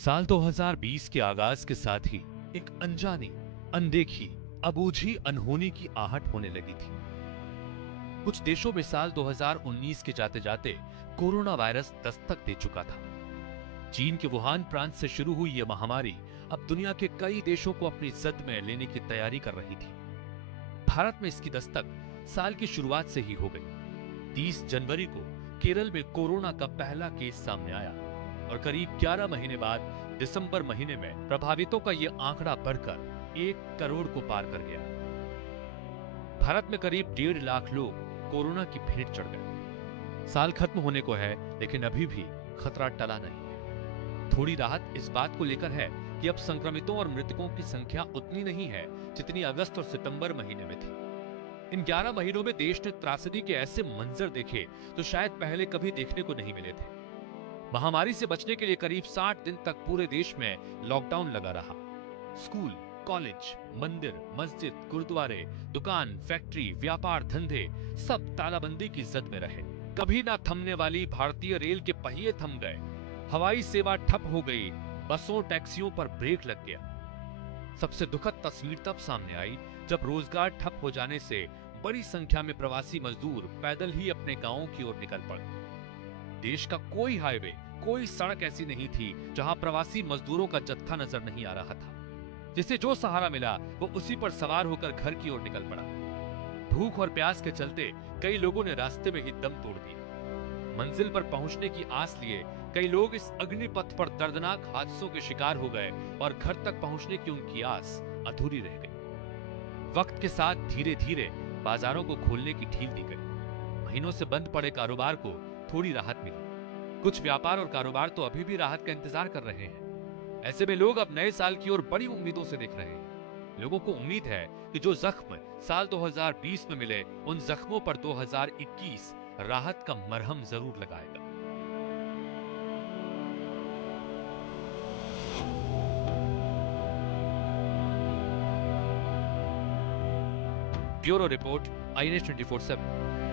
साल 2020 के आगाज के साथ ही एक अनजानी, अनदेखी, अबूझी अनहोनी की आहट होने लगी थी। कुछ देशों में साल 2019 के जाते जाते कोरोना वायरस दस्तक दे चुका था। चीन के वुहान प्रांत से शुरू हुई यह महामारी अब दुनिया के कई देशों को अपनी जद में लेने की तैयारी कर रही थी। भारत में इसकी दस्तक साल की शुरुआत से ही हो गई। 30 जनवरी को केरल में कोरोना का पहला केस सामने आया और करीब 11 महीने बाद दिसंबर महीने में प्रभावितों का यह आंकड़ा बढ़कर 1 करोड़ को पार कर गया। भारत में करीब 1.5 लाख लोग कोरोना की भेंट चढ़ गए। साल खत्म होने को है, लेकिन अभी भी खतरा टला नहीं है। थोड़ी राहत इस बात को लेकर है कि अब संक्रमितों और मृतकों की संख्या उतनी नहीं है जितनी अगस्त और सितंबर महीने में थी। इन 11 महीनों में देश ने त्रासदी के ऐसे मंजर देखे तो शायद पहले कभी देखने को नहीं मिले थे। महामारी से बचने के लिए करीब 60 दिन तक पूरे देश में लॉकडाउन लगा रहा। स्कूल, कॉलेज, मंदिर, मस्जिद, गुरुद्वारे, दुकान, फैक्ट्री, व्यापार, धंधे सब तालाबंदी की जद में रहे। कभी ना थमने वाली भारतीय रेल के पहिए थम गए, हवाई सेवा ठप हो गई, बसों टैक्सियों पर ब्रेक लग गया। सबसे दुखद तस्वीर तब सामने आई जब रोजगार ठप हो जाने से बड़ी संख्या में प्रवासी मजदूर पैदल ही अपने गांवों की ओर निकल पड़े। देश का कोई हाईवे, कोई सड़क ऐसी नहीं थी जहां प्रवासी मजदूरों का जत्था नजर नहीं आ रहा था। जिसे जो सहारा मिला वो उसी पर सवार होकर घर की ओर निकल पड़ा। भूख और प्यास के चलते कई लोगों ने रास्ते में ही दम तोड़ दिया। मंजिल पर पहुंचने की आस लिए कई लोग इस अग्निपथ पर दर्दनाक हादसों के शिकार हो गए और घर तक पहुंचने की उनकी आस अधूरी रह गई। वक्त के साथ धीरे धीरे बाजारों को खोलने की ढील दी गई। महीनों से बंद पड़े कारोबार को थोड़ी राहत मिली। कुछ व्यापार और कारोबार तो अभी भी राहत का इंतजार कर रहे हैं। ऐसे में लोग अब नए साल की ओर बड़ी उम्मीदों से देख रहे हैं। लोगों को उम्मीद है कि जो जख्म साल 2020 में मिले, उन जख्मों पर 2021 राहत का मरहम जरूर लगाएगा। Bureau report, INS 24/7।